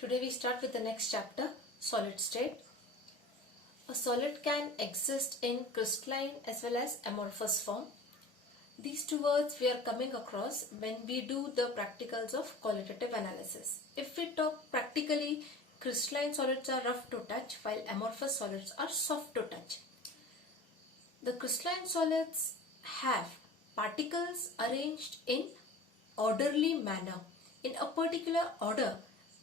Today we start with the next chapter, solid state. A solid can exist in crystalline as well as amorphous form. These two words we are coming across when we do the practicals of qualitative analysis. If we talk practically, crystalline solids are rough to touch while amorphous solids are soft to touch. The crystalline solids have particles arranged in orderly manner. In a particular order,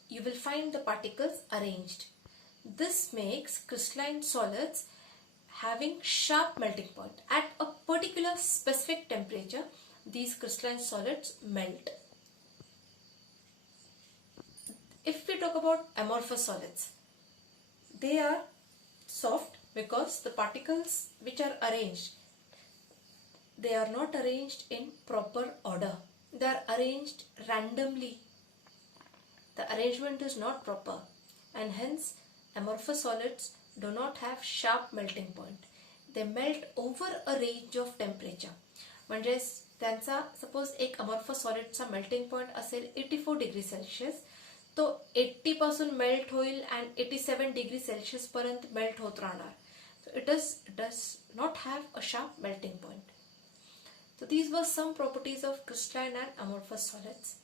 you will find the particles arranged. This makes crystalline solids having sharp melting point. At a particular specific temperature, these crystalline solids melt. If we talk about amorphous solids, they are soft because the particles which are arranged, they are not arranged in proper order. They are arranged randomly. The arrangement is not proper, and hence amorphous solids do not have sharp melting point. They melt over a range of temperature. म्हणजे त्यांचा suppose एक amorphous solidचा melting point असेल 84 degree Celsius, तो 80 पासून melt होईल and 87 degree Celsius पर्यंत melt होत राहणार. So it does not have a sharp melting point. So these were some properties of crystalline and amorphous solids.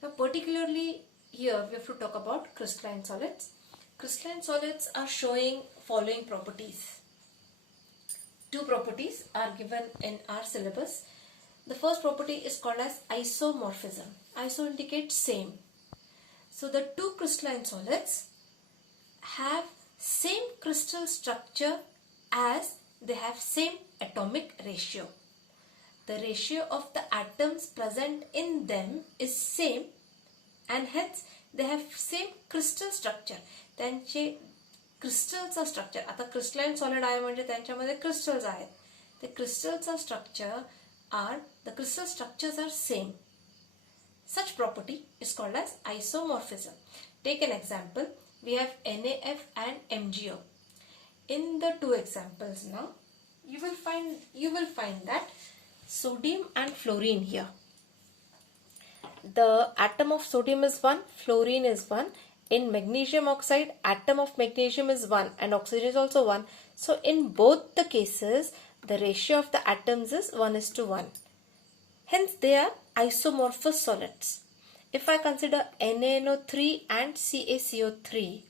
Now particularly here we have to talk about crystalline solids. Crystalline solids are showing following properties. Two properties are given in our syllabus. The first property is called as isomorphism. Iso indicates same. So the two crystalline solids have same crystal structure as they have same atomic ratio. The ratio of the atoms present in them is same and hence they have same crystal structure. त्यांचे क्रिस्टलचा structure, आता crystalline solid आहे म्हणजे त्यांच्यामध्ये crystals आहेत. ते क्रिस्टलचा structure the crystal structures are same. Such property is called as isomorphism. Take an example. We have NaF and MgO. In the two examples now, you will find that sodium and fluorine here. The atom of sodium is 1, fluorine is 1. In magnesium oxide, atom of magnesium is 1 and oxygen is also 1. So in both the cases, the ratio of the atoms is 1:1. Hence they are isomorphous solids. If I consider NaNO3 and CaCO3,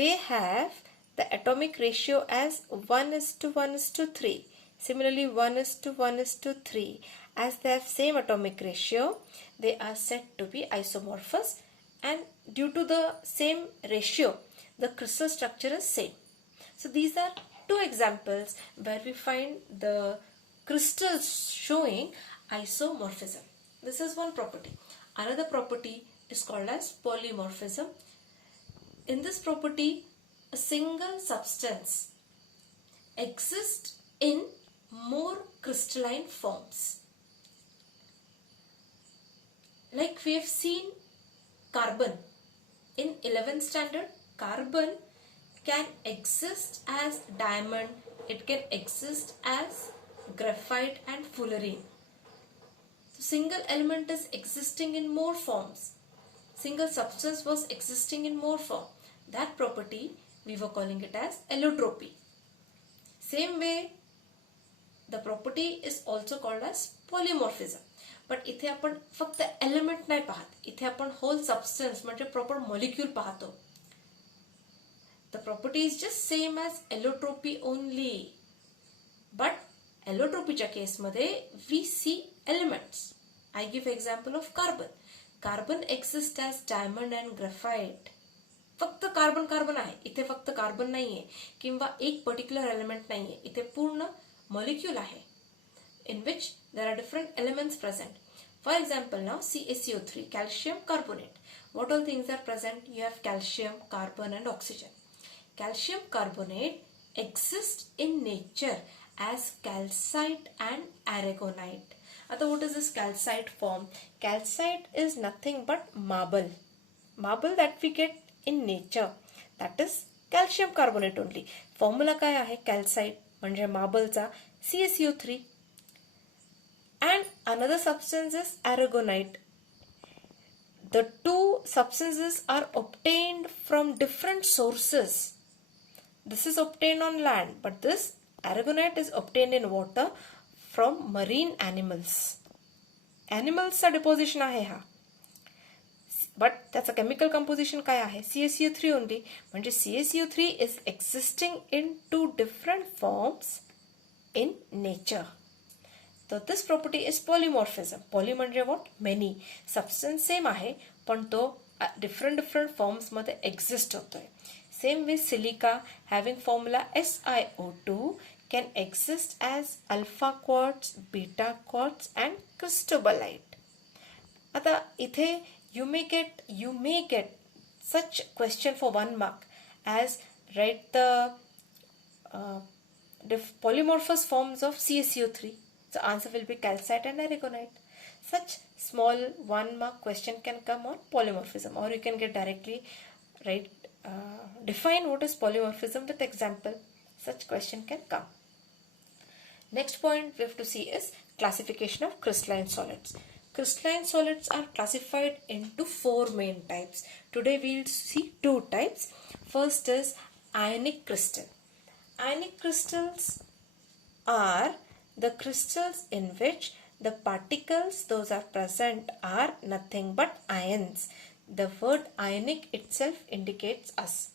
they have the atomic ratio as 1:1:3. Similarly 1:1:3. As they have same atomic ratio, they are said to be isomorphous, and due to the same ratio, the crystal structure is same. So these are two examples where we find the crystals showing isomorphism. This is one property. Another property is called as polymorphism. In this property, a single substance exists in more crystalline forms. Like we have seen carbon in 11th standard. Carbon can exist as diamond, it can exist as graphite and fullerene. So single element is existing in more forms. Single substance was existing in more form. That property we were calling it as allotropy. Same way the property is also called as polymorphism. पण इथे आपण फक्त element नाही पाहत, इथे आपण whole substance म्हणजे proper molecule पाहतो. The property is just same as allotropy only, but एलोट्रोपीच्या केसमध्ये we see elements. I give example of carbon. Carbon exist as diamond and graphite. फक्त कार्बन कार्बन आहे, इथे फक्त कार्बन नाहीये किंवा एक पर्टिक्युलर एलिमेंट नाहीये, इथे पूर्ण मॉलिक्यूल आहे in which there are different elements present. For example, now CaCO3, calcium carbonate. What all things are present? You have calcium, carbon and oxygen. Calcium carbonate exists in nature as calcite and aragonite. What is this calcite form? Calcite is nothing but marble. Marble that we get in nature. That is calcium carbonate only. Formula काय आहे? Calcite म्हणजे मार्बलचा CaCO3. And another substance is aragonite. the two substances are obtained from different sources. This is obtained on land, but this aragonite is obtained in water from marine animals. Animalचा deposition आहे हा, but त्याचा chemical composition काय आहे? CaCO3 only. म्हणजे CaCO3 is existing in two different forms in nature. तर this property is polymorphism. Poly म्हणजे what? Many. Substance same आहे पण तो डिफरंट फॉर्म्समध्ये एक्झिस्ट होतोय. Same with silica having formula SiO2 can exist as alpha quartz, beta quartz and cristobalite. आता इथे you may get such question for 1 mark as write the polymorphous forms of CaCO3. The answer will be calcite and aragonite. Such small 1 mark question can come on polymorphism, or you can get directly define what is polymorphism with example. Such question can come. Next point we have to see is classification of crystalline solids. Crystalline solids are classified into 4 main types. Today we will see 2 types. First is ionic crystal. Ionic crystals are the crystals in which the particles those are present are nothing but ions. The word ionic itself indicates us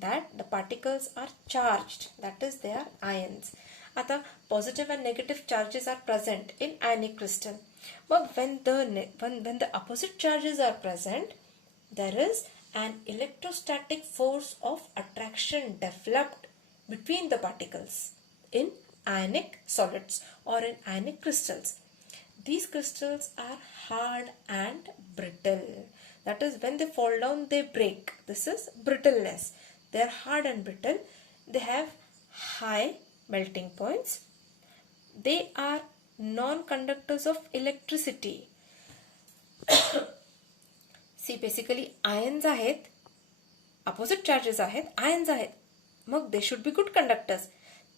that the particles are charged, that is they are ions. आता positive and negative charges are present in ionic crystal. But when the opposite charges are present, there is an electrostatic force of attraction developed between the particles in ionic solids or in ionic crystals. These crystals are hard and brittle. That is, when they fall down, they break. This is brittleness. They are hard and brittle. They have high melting points. They are non-conductors of electricity. See, basically ions आहेत, opposite charges आहेत, ions आहेत, मग they should be good conductors.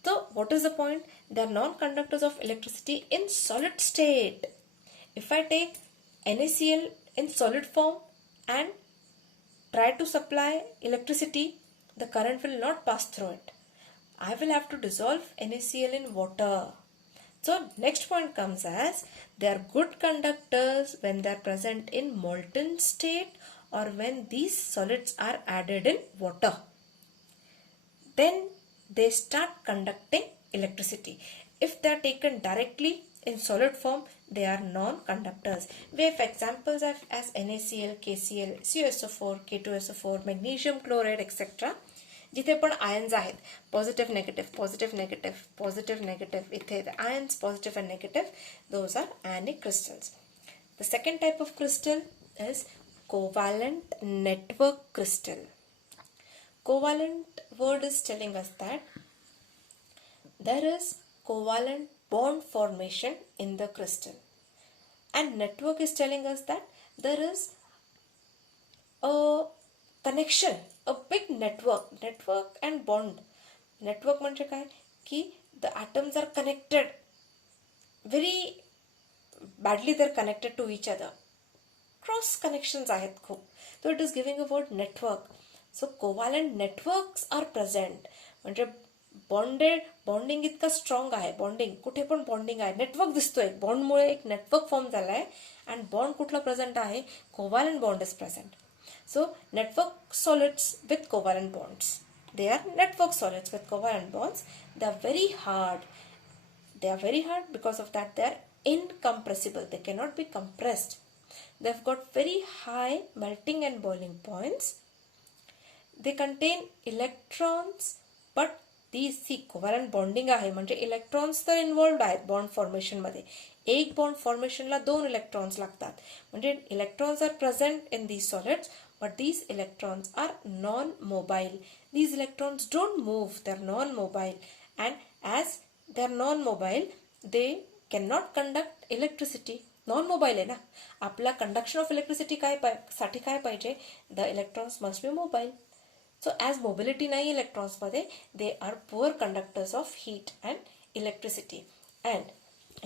So what is the point? They are non-conductors of electricity in solid state. If I take NaCl in solid form and try to supply electricity, the current will not pass through it. I will have to dissolve NaCl in water. So next point comes as they are good conductors when they are present in molten state or when these solids are added in water. Then they start conducting electricity. If they are taken directly in solid form, they are non-conductors. We have examples as NaCl, KCl, CuSO4, K2SO4, magnesium chloride, etc. जिथे पण ions आहेत, positive negative, positive negative, positive negative, इथे ions positive and negative, those are ionic crystals. The second type of crystal is covalent network crystal. Covalent word is telling us that there is covalent bond formation in the crystal, and network is telling us that there is a connection, a big network and bond. Network म्हणजे काय की the atoms are connected very badly, they're connected to each other, cross connections आहेत खूप. So it is giving a word network. So covalent networks are present. म्हणजे bonding इतका strong आहे, bonding कुठे पण बॉन्डिंग आहे, नेटवर्क दिसतोय, बॉन्डमुळे एक नेटवर्क फॉर्म झालाय. अँड बॉन्ड कुठला प्रेझेंट आहे? Covalent bond is present. So network solids with covalent bonds. They are network solids with covalent bonds. They are very hard. They are very hard because of that they are incompressible. They cannot be compressed. They have got very high melting and boiling points. They contain electrons, but these covalent bonding आहे म्हणजे electrons तर involved आहेत bond formation मध्ये. एक bond फॉर्मेशनला 2 electrons लागतात. म्हणजे electrons are present in these solids, but these electrons are non-mobile. These electrons don't move, they are non-mobile, and as they are non-mobile, they cannot conduct electricity. Non-mobile आहे ना, आपला conduction of electricity साठी काय पाहिजे? The electrons must be mobile. So as mobility नाही electrons मध्ये, they are poor conductors of heat and electricity. And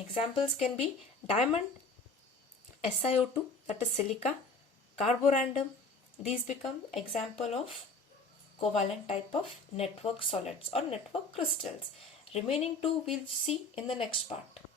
examples can be diamond, SiO2, that is silica, carborandom. These become example of covalent type of network solids or network crystals. Remaining two we'll see in the next part.